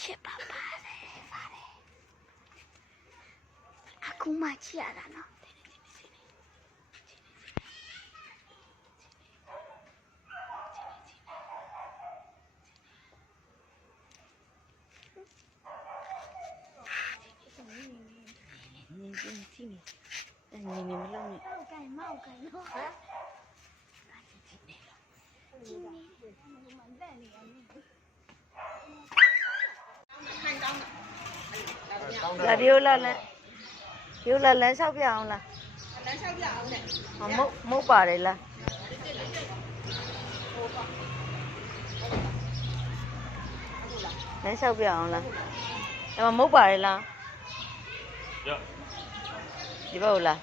ချစ်ပါပါတယ်ပါတယ်အခုမှချစ်ရတာနော်你们弄的。冒盖喏。有了，燃烧表了。燃烧表呢？冇把的了。燃烧表了。那么冇把的了。ဒီဘက်လား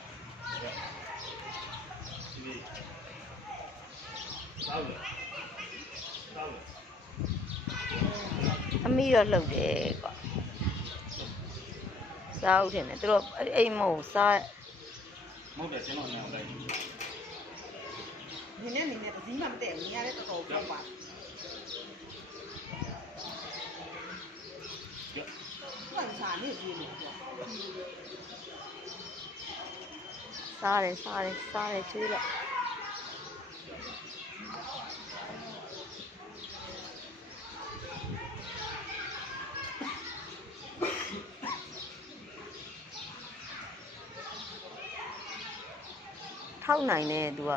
အမီတော့လှုပ်တယ်ကွာစားဦးတယ်သူတို့အိမ်မို့စားမဟုတ်တယ်ကျွန်တော်ညောင်းလိုက်ဒီနေ့တစည်းမှမတည့်ဘူးညလည်းတော်တော်ပြောပါဘာစားနေပြီလို့စားတယ်ချွေးလိုက်ထောက်နိုင်တယ်သူက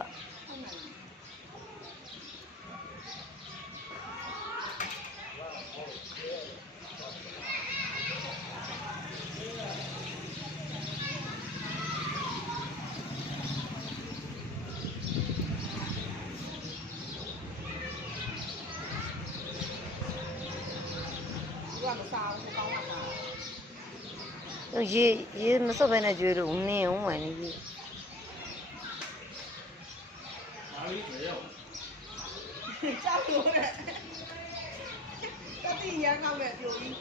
ရေမစော့ဘဲနဲ့ကြွေးလို့နင်းအောင်ဝင်နေပြီကြောက်လို့တဲ့တတိရန်ကောင်းတဲ့ပြိုကြီး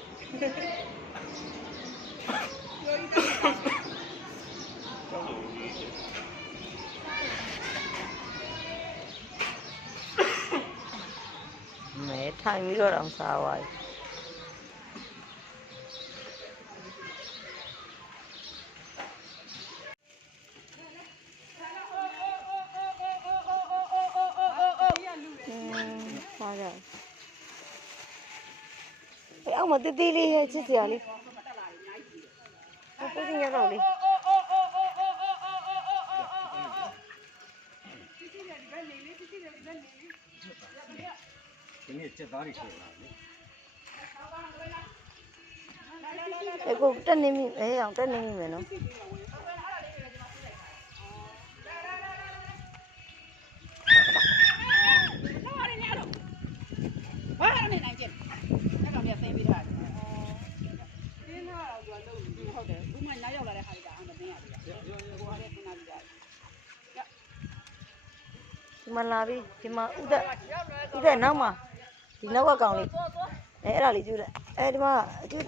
မဲထိုင်ပြီးတော့တောင်စားသွားပြီအောင်မတတိလေးဟဲ့ချစ်စရာလေးကိုကြီးရတော့လေဒီနေ့ချက်သားတွေရှိလာလေကိုတက်နေမိအောင်တက်နေမိမယ်နော်ဒီမှာလာပြီဒီမှာဥဒနောက်မှာဒီနောက်ကကောင်လေးအဲ့ဒါလေးကျူးလိုက်ဒီမှာကျူး